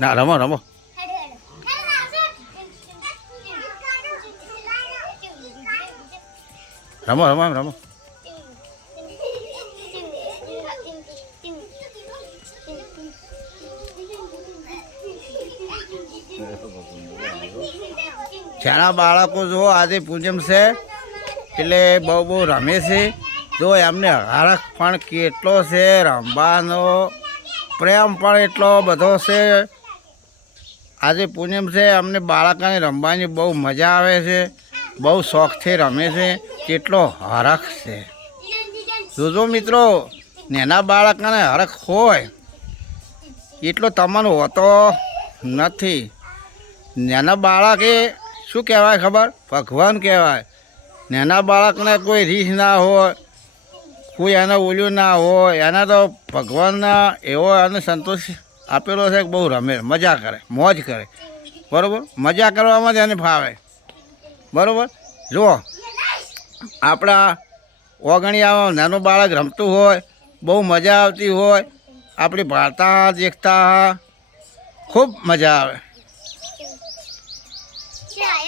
ના, રમો રમો. રમો રમો રમો. શાળા બાળકો જો આજે પૂજમ છે, એટલે બહુ બહુ રમે છે. જો એમને હરખ પણ કેટલો છે, રમવાનો પ્રેમ પણ એટલો બધો છે. આજે પૂનમ છે, અમને બાળકોને રમવાની બહુ મજા આવે છે, બહુ શોખથી રમે છે, કેટલો હરખ છે. જોજો મિત્રો, નેના બાળકોને હરખ હોય, એટલો તમારો હોતો નથી. નાના બાળક શું કહેવાય ખબર? ભગવાન કહેવાય. નેના બાળકને કોઈ રીસ ના હોય, કોઈ એને ઓલું ના હોય, એને તો ભગવાનના એવો એને સંતોષ આપેલો છે બહુ રમે, મજા કરે, મોજ કરે. બરાબર? મજા કરવામાં જ એને ફાવે. બરાબર? જુઓ, આપણા ઓગણિયામાં નાનું બાળક રમતું હોય, બહુ મજા આવતી હોય, આપણી વાર્તા દેખતા ખૂબ મજા આવે.